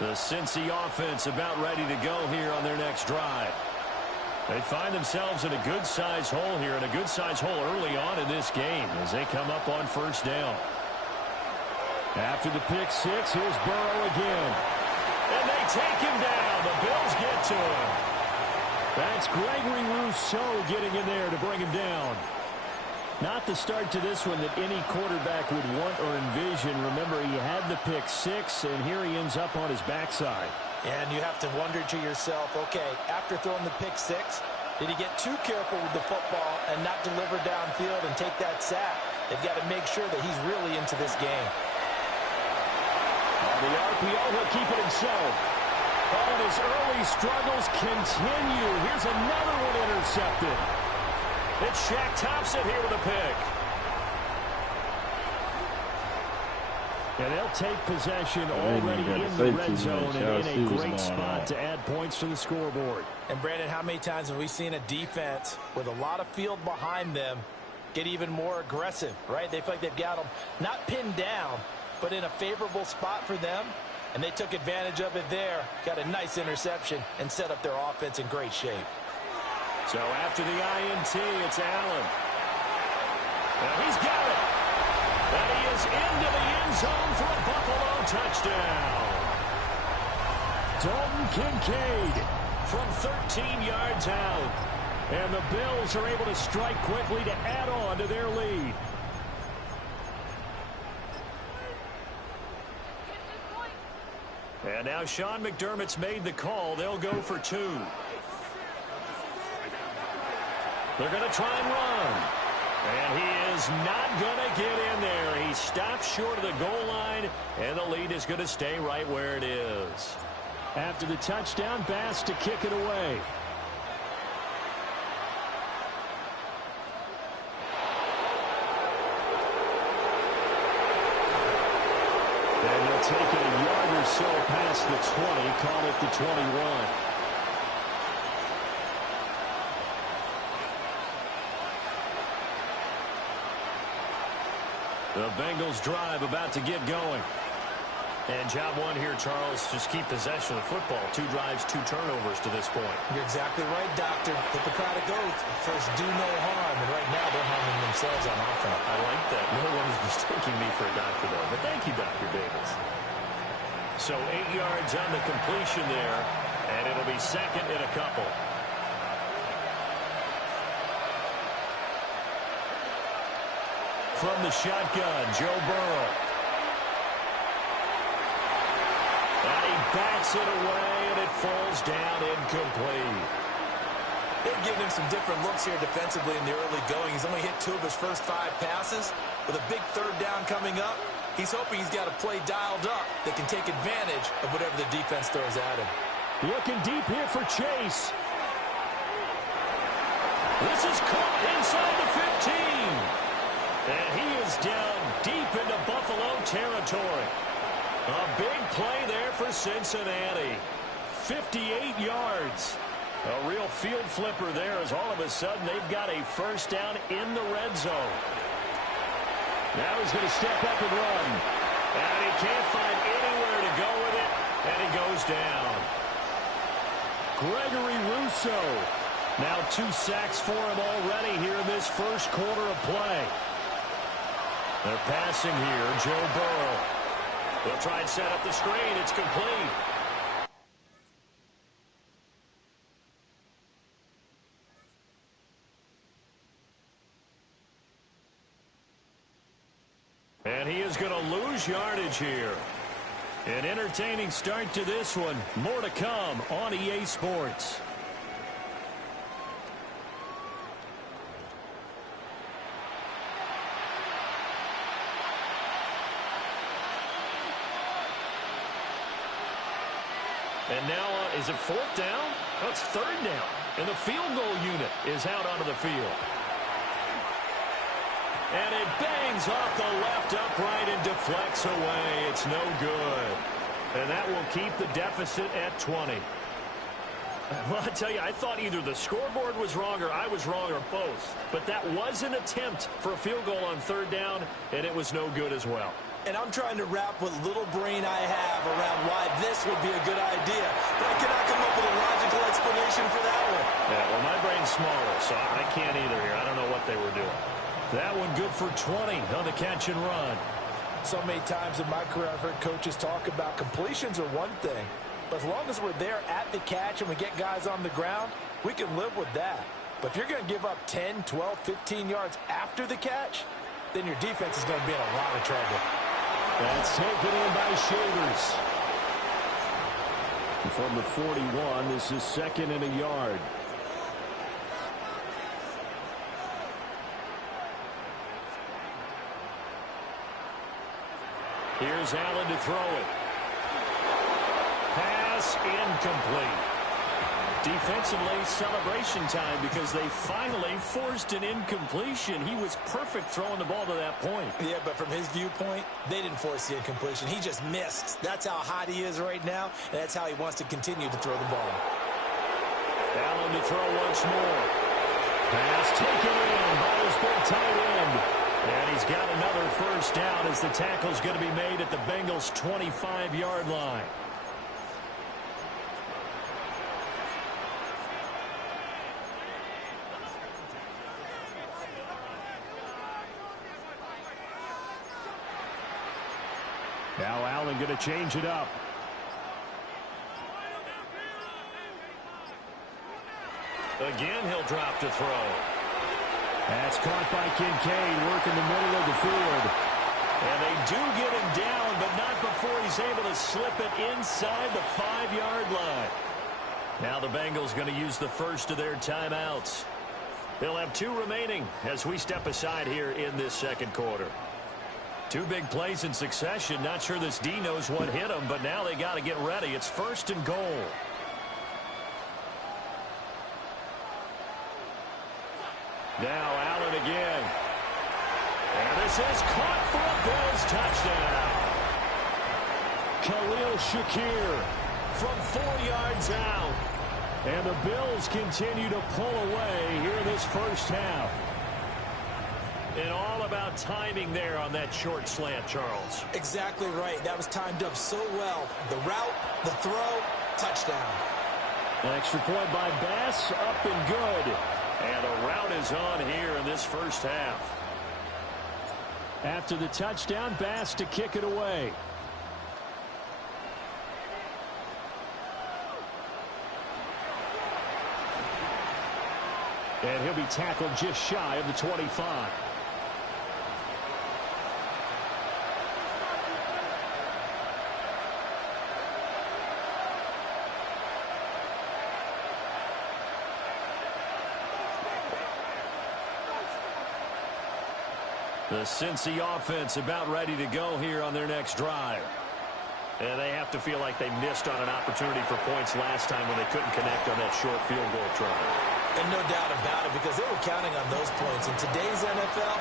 The Cincy offense about ready to go here on their next drive. They find themselves in a good-sized hole here, and a good-sized hole early on in this game as they come up on first down. After the pick six, here's Burrow again. And they take him down. The Bills get to him. That's Gregory Rousseau getting in there to bring him down. Not the start to this one that any quarterback would want or envision. Remember, he had the pick six, and here he ends up on his backside. And you have to wonder to yourself, okay, after throwing the pick six, did he get too careful with the football and not deliver downfield and take that sack? They've got to make sure that he's really into this game. On the RPO, he'll keep it himself. Oh, and his early struggles continue. Here's another one intercepted. It's Shaq Thompson here with a pick. And they'll take possession already in the red zone and in a great spot to add points to the scoreboard. And, Brandon, how many times have we seen a defense with a lot of field behind them get even more aggressive, right? They feel like they've got them not pinned down, but in a favorable spot for them, and they took advantage of it there, got a nice interception, and set up their offense in great shape. So after the INT, it's Allen. Now he's got it. And he is into the end zone for a Buffalo touchdown. Dalton Kincaid from 13 yards out. And the Bills are able to strike quickly to add on to their lead. And now Sean McDermott's made the call. They'll go for two. They're going to try and run. And he is not going to get in there. He stops short of the goal line, and the lead is going to stay right where it is. After the touchdown, Bass to kick it away. And they'll take it a yard or so past the 20, call it the 21. The Bengals drive about to get going. And job one here, Charles, just keep possession of the football. 2 drives, 2 turnovers to this point. You're exactly right, Doctor. Hippocratic oath. First, do no harm. And right now, they're harming themselves on offense. I like that. No one is mistaking me for a doctor, though. But thank you, Dr. Davis. So 8 yards on the completion there. And it'll be second and a couple. From the shotgun, Joe Burrow. And he backs it away, and it falls down incomplete. They're giving him some different looks here defensively in the early going. He's only hit 2 of his first 5 passes. With a big third down coming up, he's hoping he's got a play dialed up that can take advantage of whatever the defense throws at him. Looking deep here for Chase. This is caught inside the 15. And he is down deep into Buffalo territory. A big play there for Cincinnati. 58 yards. A real field flipper there as all of a sudden they've got a first down in the red zone. Now he's going to step up and run. And he can't find anywhere to go with it. And he goes down. Gregory Rousseau. Now 2 sacks for him already here in this first quarter of play. They're passing here, Joe Burrow. They'll try and set up the screen. It's complete. And he is going to lose yardage here. An entertaining start to this one. More to come on EA Sports. And now, is it 4th down? Oh, it's 3rd down. And the field goal unit is out onto the field. And it bangs off the left upright and deflects away. It's no good. And that will keep the deficit at 20. Well, I tell you, I thought either the scoreboard was wrong or I was wrong or both. But that was an attempt for a field goal on 3rd down, and it was no good as well. And I'm trying to wrap what little brain I have around why this would be a good idea. But I cannot come up with a logical explanation for that one. Yeah, well, my brain's smaller, so I can't either here. I don't know what they were doing. That one good for 20 on the catch and run. So many times in my career I've heard coaches talk about completions are one thing. But as long as we're there at the catch and we get guys on the ground, we can live with that. But if you're going to give up 10, 12, 15 yards after the catch, then your defense is going to be in a lot of trouble. That's taken in by Shavers. From the 41, this is 2nd and a yard. Here's Allen to throw it. Pass incomplete. Defensively, celebration time because they finally forced an incompletion. He was perfect throwing the ball to that point. Yeah, but from his viewpoint, they didn't force the incompletion. He just missed. That's how hot he is right now, and that's how he wants to continue to throw the ball. Allen to throw once more. Pass taken in by his big tight end. And he's got another first down as the tackle's going to be made at the Bengals' 25-yard line. Now Allen going to change it up. Again, he'll drop to throw. That's caught by Kincaid, working the middle of the field. And they do get him down, but not before he's able to slip it inside the 5-yard line. Now the Bengals going to use the first of their timeouts. They'll have 2 remaining as we step aside here in this second quarter. 2 big plays in succession. Not sure this D knows what hit him, but now they got to get ready. It's 1st and goal. Now Allen again. And this is caught for a Bills touchdown. Khalil Shakir from 4 yards out. And the Bills continue to pull away here in this first half. And all about timing there on that short slant, Charles. Exactly right. That was timed up so well. The route, the throw, touchdown. An extra point by Bass, up and good. And a route is on here in this first half. After the touchdown, Bass to kick it away. And he'll be tackled just shy of the 25. The Cincy offense about ready to go here on their next drive. And they have to feel like they missed on an opportunity for points last time when they couldn't connect on that short field goal try. And no doubt about it, because they were counting on those points. In today's NFL,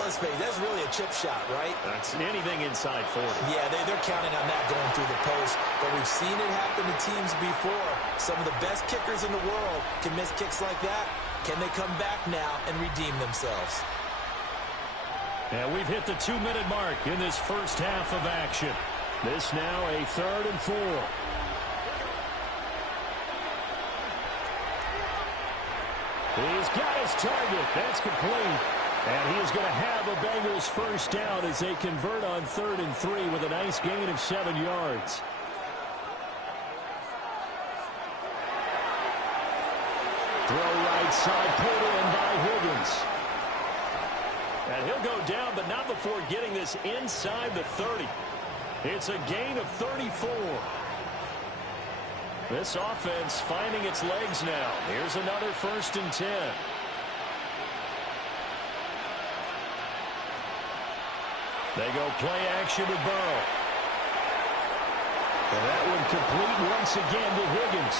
let's face it, that's really a chip shot, right? That's anything inside 40. Yeah, they're counting on that going through the post. But we've seen it happen to teams before. Some of the best kickers in the world can miss kicks like that. Can they come back now and redeem themselves? And we've hit the 2-minute mark in this first half of action. This now a 3rd and 4. He's got his target. That's complete. And he is going to have a Bengals first down as they convert on 3rd and 3 with a nice gain of 7 yards. Throw right side, put in by Higgins. And he'll go down, but not before getting this inside the 30. It's a gain of 34. This offense finding its legs now. Here's another 1st and 10. They go play action to Burrow. And that one complete once again to Higgins.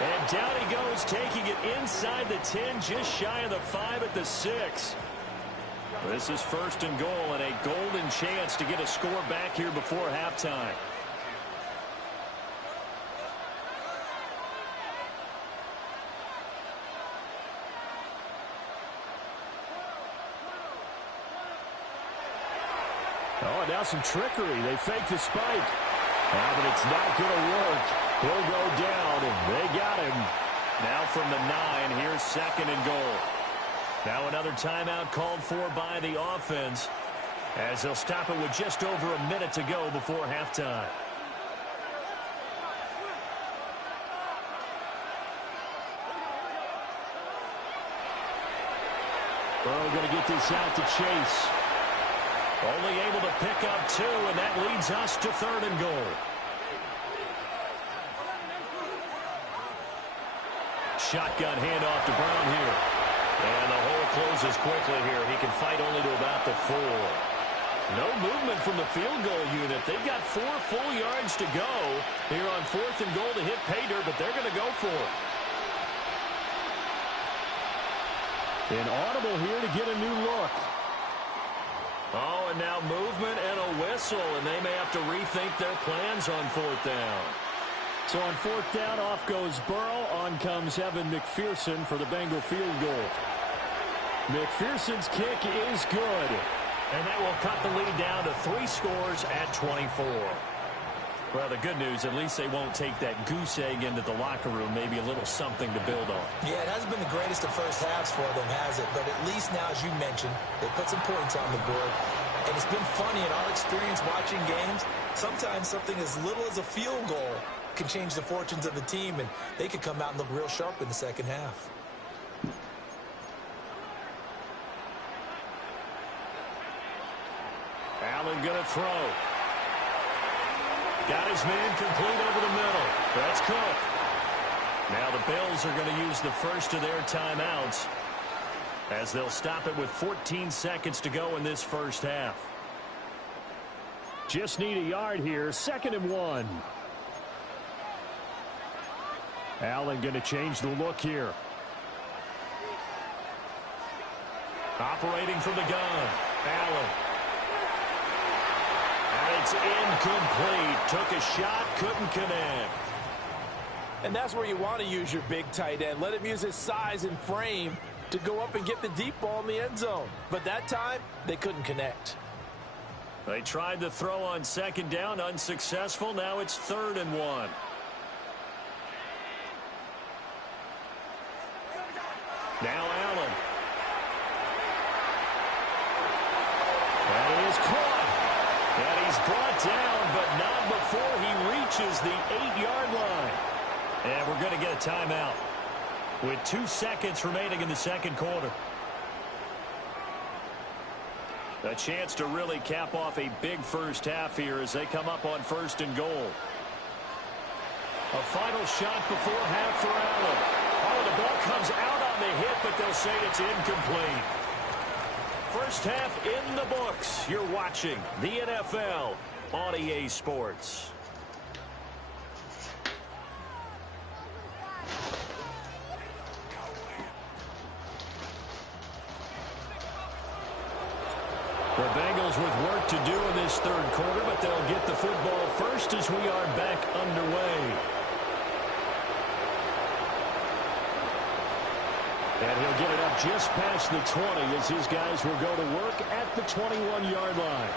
And down he goes, taking it inside the 10, just shy of the 5 at the 6. This is 1st and goal and a golden chance to get a score back here before halftime. Oh, and now some trickery. They fake the spike. But it's not going to work. He'll go down, and they got him. Now from the 9, here's 2nd and goal. Now another timeout called for by the offense, as they'll stop it with just over a minute to go before halftime. Burrow going to get this out to Chase. Only able to pick up 2, and that leads us to 3rd and goal. Shotgun handoff to Brown here. And the hole closes quickly here. He can fight only to about the 4. No movement from the field goal unit. They've got 4 full yards to go here on 4th and goal to hit pay dirt, but they're going to go for it. An audible here to get a new look. Oh, and now movement and a whistle, and they may have to rethink their plans on 4th down. So on 4th down, off goes Burrow. On comes Evan McPherson for the Bengal field goal. McPherson's kick is good. And that will cut the lead down to 3 scores at 24. Well, the good news, at least they won't take that goose egg into the locker room. Maybe a little something to build on. Yeah, it hasn't been the greatest of first halves for them, has it? But at least now, as you mentioned, they put some points on the board. And it's been funny in our experience watching games. Sometimes something as little as a field goal can change the fortunes of the team, and they could come out and look real sharp in the second half. Allen going to throw. Got his man complete over the middle. That's Cook. Now the Bills are going to use the first of their timeouts, as they'll stop it with 14 seconds to go in this first half. Just need a yard here. 2nd and 1. Allen going to change the look here. Operating from the gun. Allen. And it's incomplete. Took a shot, couldn't connect. And that's where you want to use your big tight end. Let him use his size and frame to go up and get the deep ball in the end zone. But that time, they couldn't connect. They tried to throw on 2nd down, unsuccessful. Now it's 3rd and 1. Now Allen. That is caught. And he's brought down, but not before he reaches the 8-yard line. And we're going to get a timeout with 2 seconds remaining in the second quarter. A chance to really cap off a big first half here as they come up on 1st and goal. A final shot before half for Allen. Oh, the ball comes out on the hit, but they'll say it's incomplete. First half in the books. You're watching the NFL on EA Sports. The Bengals with work to do in this third quarter, but they'll get the football first as we are back underway. And he'll get it up just past the 20 as his guys will go to work at the 21-yard line.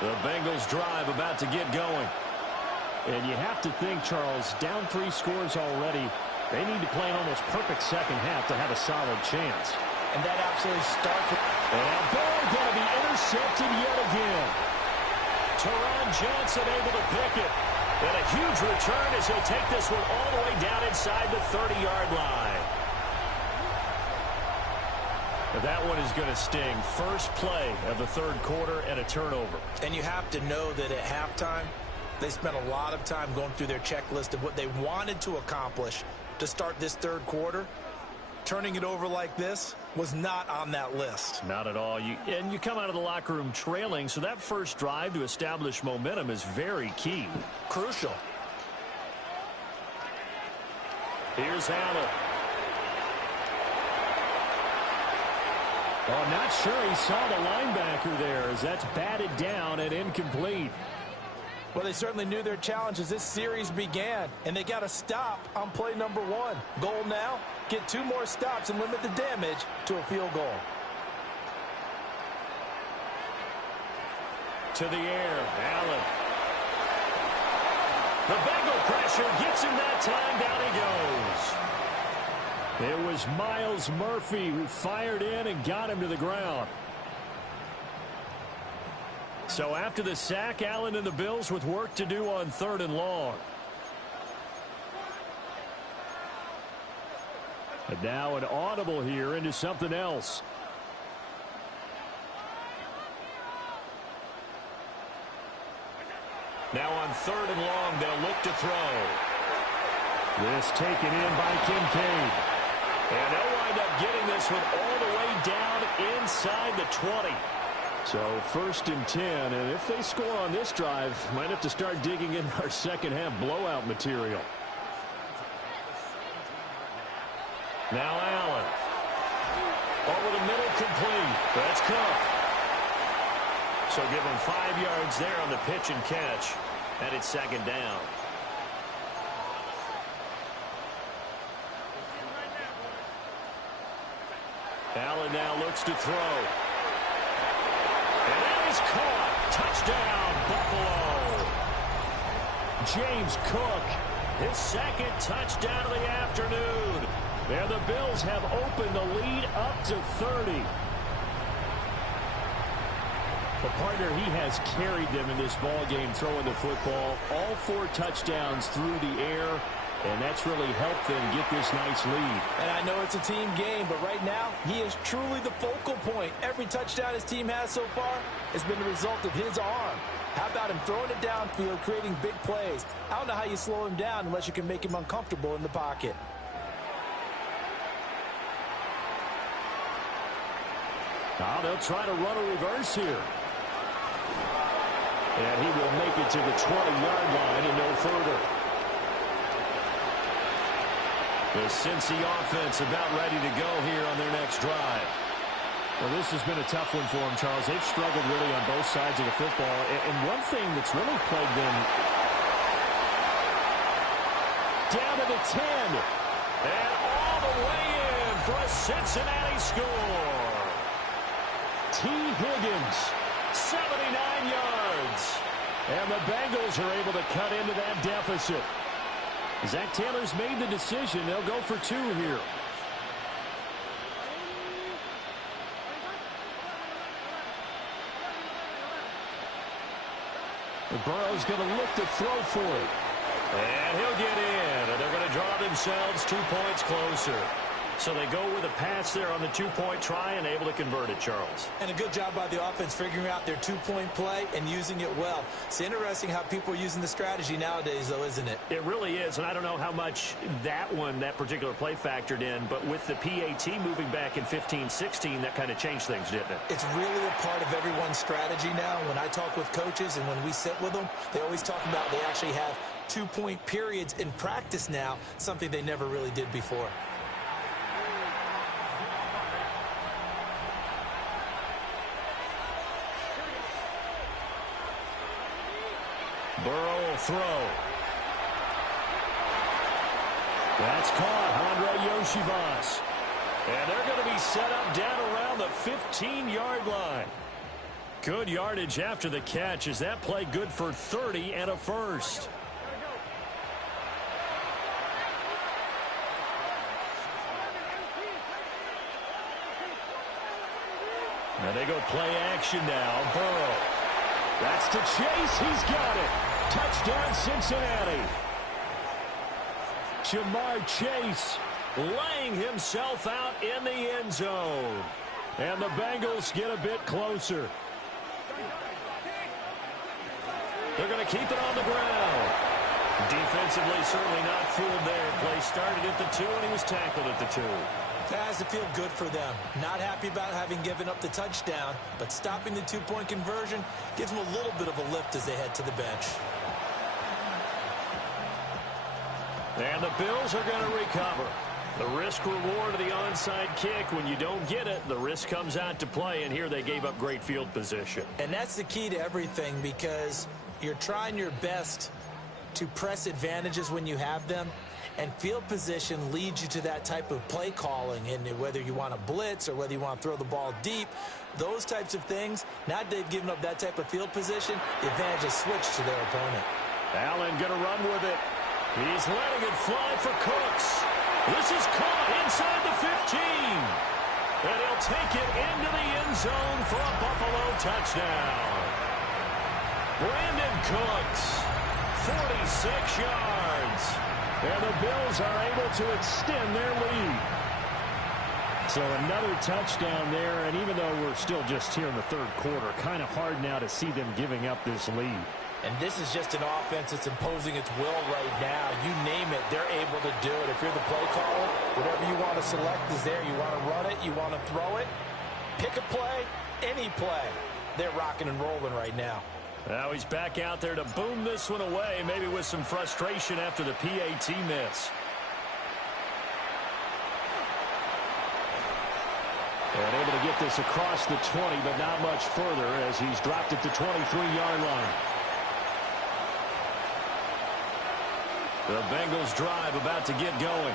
The Bengals drive about to get going. And you have to think, Charles, down 3 scores already. They need to play an almost perfect second half to have a solid chance. And that absolutely starts with... And now ball going to be intercepted yet again. Teron Johnson able to pick it. And a huge return as he'll take this one all the way down inside the 30-yard line. That one is going to sting. First play of the third quarter and a turnover. And you have to know that at halftime, they spent a lot of time going through their checklist of what they wanted to accomplish to start this third quarter. Turning it over like this was not on that list. Not at all. And you come out of the locker room trailing, so that first drive to establish momentum is very key. Crucial. Here's Allen. Oh, I'm not sure he saw the linebacker there as that's batted down and incomplete. Well, they certainly knew their challenge as this series began, and they got a stop on play number 1. Goal now, get 2 more stops and limit the damage to a field goal. To the air, Allen. The Bengal pressure gets him that time. Down he goes. It was Miles Murphy who fired in and got him to the ground. So after the sack, Allen and the Bills with work to do on 3rd and long. And now an audible here into something else. Now on 3rd and long, they'll look to throw. This taken in by Kincaid. And they'll wind up getting this one all the way down inside the 20. So 1st and 10, and if they score on this drive, might have to start digging in our second half blowout material. Now Allen. Over the middle, complete. That's Cook. So give him 5 yards there on the pitch and catch, and it's 2nd down. Allen now looks to throw. And that is caught. Touchdown, Buffalo. James Cook, his 2nd touchdown of the afternoon. And the Bills have opened the lead up to 30. The partner, he has carried them in this ball game throwing the football. All 4 touchdowns through the air. And that's really helped them get this nice lead. And I know it's a team game, but right now, he is truly the focal point. Every touchdown his team has so far has been the result of his arm. How about him throwing it downfield, creating big plays? I don't know how you slow him down unless you can make him uncomfortable in the pocket. Now they'll try to run a reverse here. And he will make it to the 20-yard line and no further. The Cincy offense about ready to go here on their next drive. Well, this has been a tough one for them, Charles. They've struggled really on both sides of the football. And one thing that's really plagued them, down to the 10. And all the way in for a Cincinnati score. T. Higgins, 79 yards. And the Bengals are able to cut into that deficit. Zach Taylor's made the decision. They'll go for 2 here. Burrow's going to look to throw for it. And he'll get in. And they're going to draw themselves 2 points closer. So they go with a pass there on the 2-point try and able to convert it, Charles. And a good job by the offense figuring out their 2-point play and using it well. It's interesting how people are using the strategy nowadays, though, isn't it? It really is, and I don't know how much that particular play factored in, but with the PAT moving back in 15-16, that kind of changed things, didn't it? It's really a part of everyone's strategy now. When I talk with coaches and when we sit with them, they always talk about they actually have 2-point periods in practice now, something they never really did before. Burrow will throw. That's caught. Andre Yoshivas. And they're going to be set up down around the 15-yard line. Good yardage after the catch. Is that play good for 30 and a first? And they go play action now. Burrow. That's to Chase. He's got it. Touchdown, Cincinnati. Jamar Chase laying himself out in the end zone. And the Bengals get a bit closer. They're going to keep it on the ground. Defensively, certainly not fooled there. Play started at the 2, and he was tackled at the 2. That has to feel good for them. Not happy about having given up the touchdown, but stopping the 2-point conversion gives them a little bit of a lift as they head to the bench. And the Bills are going to recover. The risk-reward of the onside kick, when you don't get it, the risk comes out to play, and here they gave up great field position. And that's the key to everything, because You're trying your best to press advantages when you have them, and field position leads you to that type of play calling. And whether you want to blitz or whether you want to throw the ball deep, those types of things, now that they've given up that type of field position, the advantage is switched to their opponent. Allen going to run with it. He's letting it fly for Cooks. This is caught inside the 15. And he'll take it into the end zone for a Buffalo touchdown. Brandon Cooks, 46 yards. And the Bills are able to extend their lead. So another touchdown there, and even though we're still just here in the third quarter, kind of hard now to see them giving up this lead. And this is just an offense that's imposing its will right now. You name it, they're able to do it. If you're the play caller, whatever you want to select is there. You want to run it, you want to throw it, pick a play, any play. They're rocking and rolling right now. Now he's back out there to boom this one away, maybe with some frustration after the PAT miss. And able to get this across the 20, but not much further as he's dropped it to 23-yard line. The Bengals drive about to get going.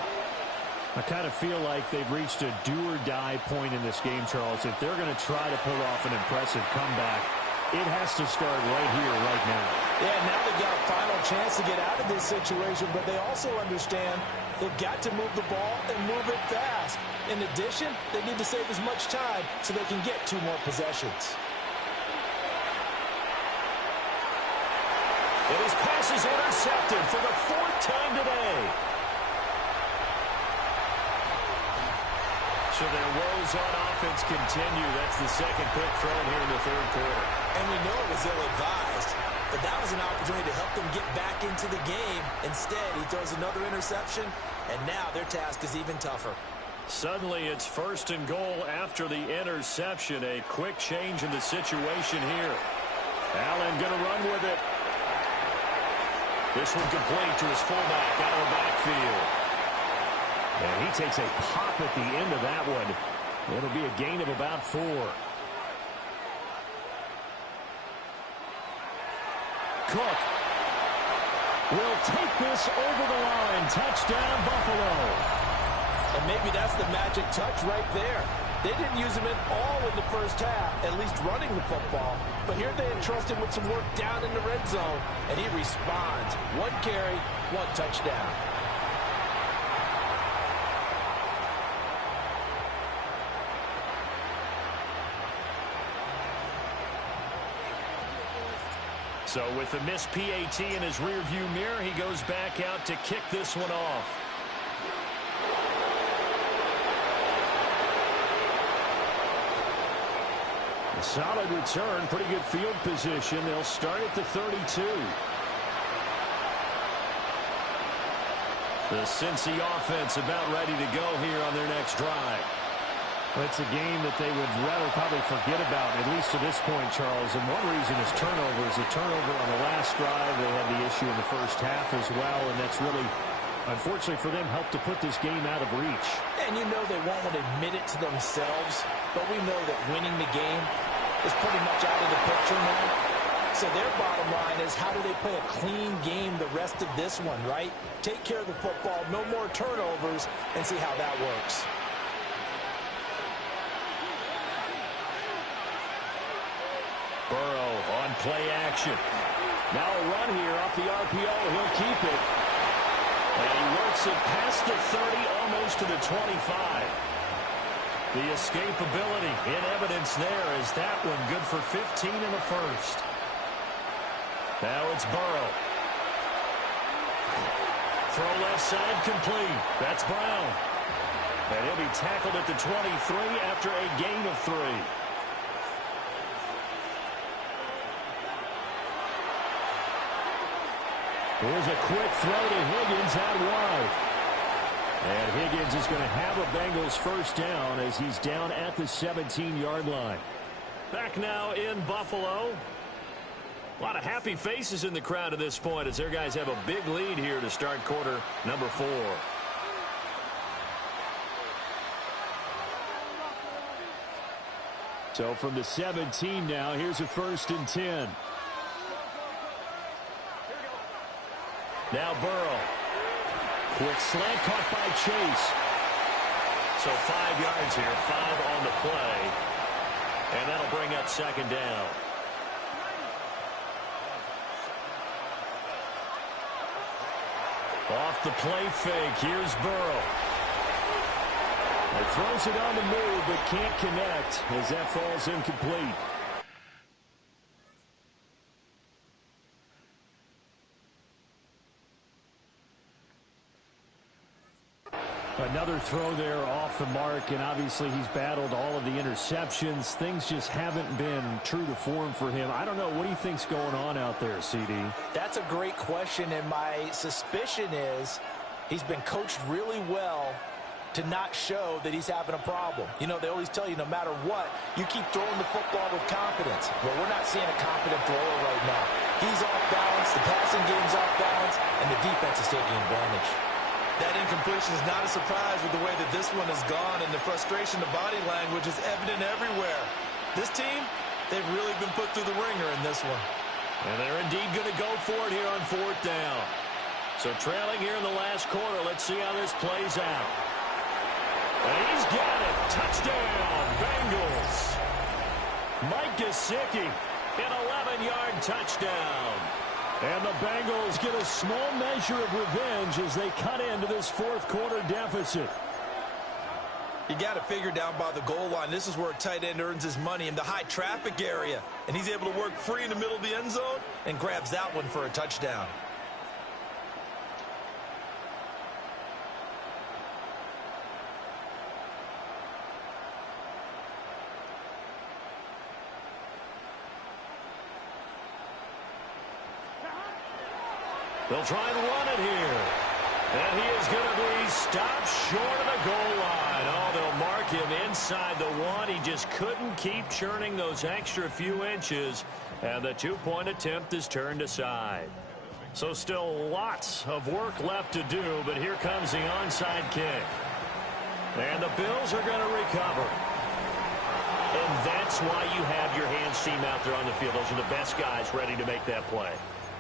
I kind of feel like they've reached a do-or-die point in this game, Charles. If they're going to try to pull off an impressive comeback, it has to start right here, right now. Yeah, now they've got a final chance to get out of this situation, but they also understand they've got to move the ball and move it fast. In addition, they need to save as much time so they can get 2 more possessions. And his pass is intercepted for the 4th time today. So their woes on offense continue. That's the second pick thrown here in the third quarter. And we know it was ill-advised, but that was an opportunity to help them get back into the game. Instead, he throws another interception, and now their task is even tougher. Suddenly, it's 1st and goal after the interception. A quick change in the situation here. Allen going to run with it. This one complete to his fullback out of the backfield. And he takes a pop at the end of that one. It'll be a gain of about 4. Cook will take this over the line. Touchdown, Buffalo. And maybe that's the magic touch right there. They didn't use him at all in the first half, at least running the football. But here they entrust him with some work down in the red zone, and he responds. 1 carry, 1 touchdown. So with the missed PAT in his rearview mirror, he goes back out to kick this one off. A solid return, pretty good field position. They'll start at the 32. The Cincy offense about ready to go here on their next drive. It's a game that they would rather probably forget about, at least to this point, Charles. And one reason is turnovers. A turnover on the last drive. They had the issue in the first half as well, and that's really, unfortunately for them, helped to put this game out of reach. And you know they won't want to admit it to themselves, but we know that winning the game is pretty much out of the picture now. So their bottom line is, how do they play a clean game the rest of this one, right? Take care of the football, no more turnovers, and see how that works. Burrow on play action. Now a run here off the RPO. He'll keep it. And he works it past the 30, almost to the 25. The escapability in evidence there is that one good for 15 in the first. Now it's Burrow. Throw left side complete. That's Brown. And he'll be tackled at the 23 after a gain of 3. Here's a quick throw to Higgins out wide. And Higgins is going to have a Bengals first down as he's down at the 17-yard line. Back now in Buffalo. A lot of happy faces in the crowd at this point as their guys have a big lead here to start quarter number 4. So from the 17 now, here's a 1st and 10. Now Burrow. Quick slant caught by Chase. So 5 yards here, 5 on the play. And that'll bring up second down. Off the play fake, here's Burrow. He throws it on the move, but can't connect as that falls incomplete. Another throw there off the mark, and obviously he's battled all of the interceptions. Things just haven't been true to form for him. I don't know. What do you think's going on out there, CD? That's a great question, and my suspicion is he's been coached really well to not show that he's having a problem. You know, they always tell you no matter what, you keep throwing the football with confidence. Well, we're not seeing a confident thrower right now. He's off balance, the passing game's off balance, and the defense is taking advantage. That incompletion is not a surprise with the way that this one has gone, and the frustration, the body language is evident everywhere. This team, they've really been put through the ringer in this one. And they're indeed going to go for it here on 4th down. So trailing here in the last quarter, let's see how this plays out. And he's got it. Touchdown, Bengals. Mike Gesicki, an 11-yard touchdown. And the Bengals get a small measure of revenge as they cut into this 4th quarter deficit. You got to figure down by the goal line. This is where a tight end earns his money, in the high traffic area. And he's able to work free in the middle of the end zone and grabs that one for a touchdown. They'll try and run it here. And he is going to be stopped short of the goal line. Oh, they'll mark him inside the 1. He just couldn't keep churning those extra few inches. And the 2-point attempt is turned aside. So still lots of work left to do, but here comes the onside kick. And the Bills are going to recover. And that's why you have your hands team out there on the field. Those are the best guys ready to make that play.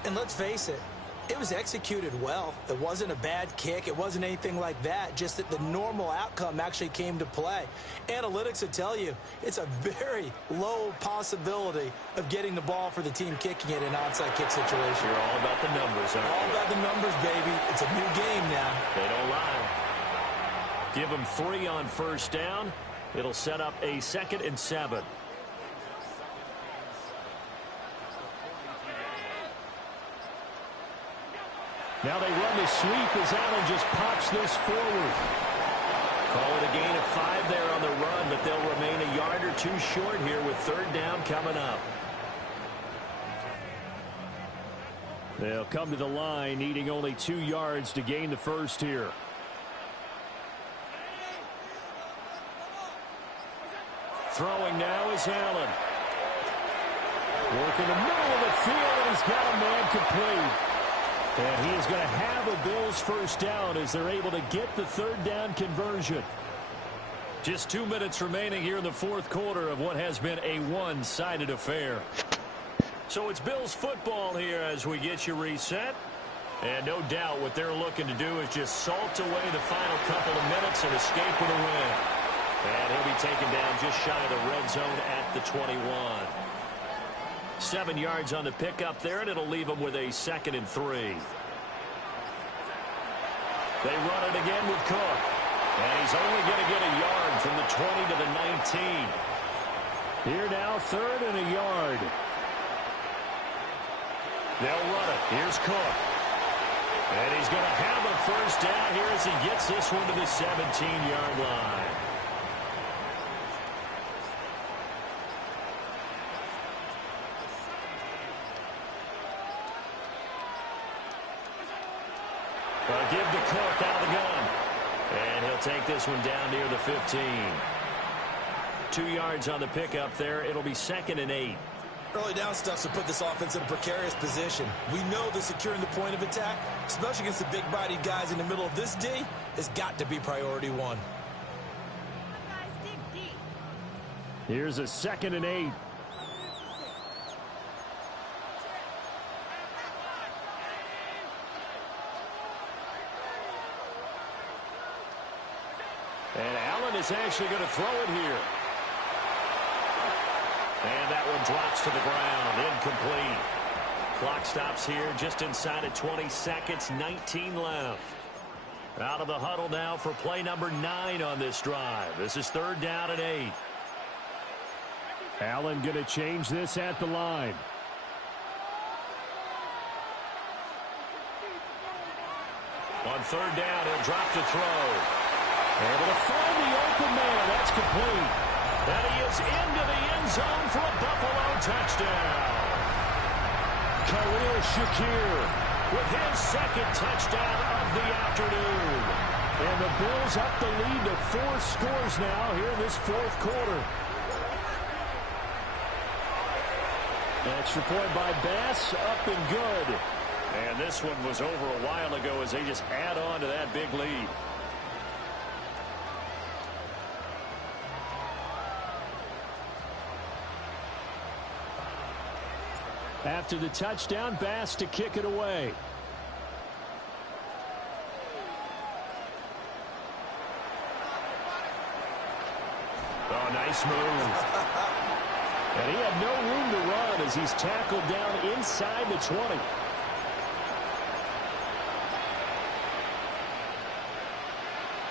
And let's face it, it was executed well. It wasn't a bad kick. It wasn't anything like that. Just that the normal outcome actually came to play. Analytics will tell you it's a very low possibility of getting the ball for the team kicking it in an onside kick situation. You're all about the numbers, aren't you? All about the numbers, baby. It's a new game now. They don't lie. Give them 3 on 1st down. It'll set up a 2nd and 7. Now they run the sweep as Allen just pops this forward. Call it a gain of 5 there on the run, but they'll remain a yard or 2 short here with 3rd down coming up. They'll come to the line needing only 2 yards to gain the first here. Throwing now is Allen. Work in the middle of the field, and he's got a man complete. And he is going to have a Bills 1st down as they're able to get the 3rd down conversion. Just 2 minutes remaining here in the 4th quarter of what has been a one-sided affair. So it's Bills football here as we get you reset. And no doubt what they're looking to do is just salt away the final couple of minutes and escape with a win. And he'll be taken down just shy of the red zone at the 21. 7 yards on the pickup there, and it'll leave them with a 2nd and 3. They run it again with Cook. And he's only going to get a yard from the 20 to the 19. Here now, 3rd and a yard. They'll run it. Here's Cook. And he's going to have a 1st down here as he gets this one to the 17-yard line. Give to Cook out of the gun. And he'll take this one down near the 15. 2 yards on the pickup there. It'll be 2nd and 8. Early down stuff to put this offense in a precarious position. We know that securing the point of attack, especially against the big-bodied guys in the middle of this D, has got to be priority 1. Here's a 2nd and 8. is actually going to throw it here. And that one drops to the ground. Incomplete. Clock stops here just inside of 20 seconds. 19 left. Out of the huddle now for play number 9 on this drive. This is 3rd down and 8. Allen going to change this at the line. On 3rd down, he'll drop to throw. Able to find the open man. That's complete. And he is into the end zone for a Buffalo touchdown. Khalil Shakir with his 2nd touchdown of the afternoon. And the Bills up the lead to 4 scores now here in this 4th quarter. Extra point by Bass, up and good. And this one was over a while ago as they just add on to that big lead. After the touchdown, Bass to kick it away. Oh, nice move. And he had no room to run as he's tackled down inside the 20.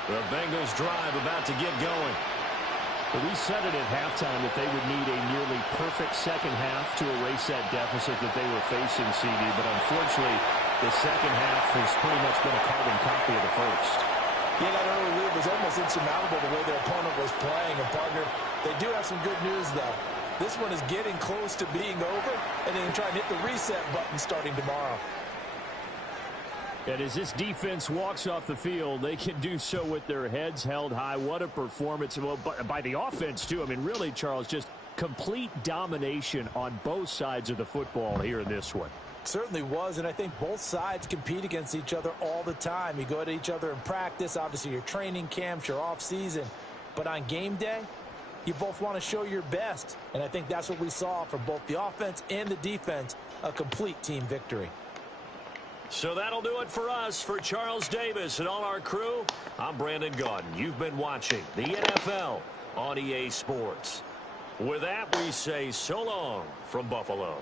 The Bengals drive about to get going. But we said it at halftime that they would need a nearly perfect second half to erase that deficit that they were facing, CD. But unfortunately, the second half has pretty much been a carbon copy of the first. Yeah, that early lead was almost insurmountable the way their opponent was playing. And, partner, they do have some good news, though. This one is getting close to being over, and they can try and hit the reset button starting tomorrow. And as this defense walks off the field, they can do so with their heads held high. What a performance. Well, by the offense, too. I mean, really, Charles, just complete domination on both sides of the football here in this one. Certainly was, and I think both sides compete against each other all the time. You go at each other in practice, obviously your training camps, your off-season. But on game day, you both want to show your best. And I think that's what we saw from both the offense and the defense, a complete team victory. So that'll do it for us. For Charles Davis and all our crew, I'm Brandon Gaudin. You've been watching the NFL on EA Sports. With that, we say so long from Buffalo.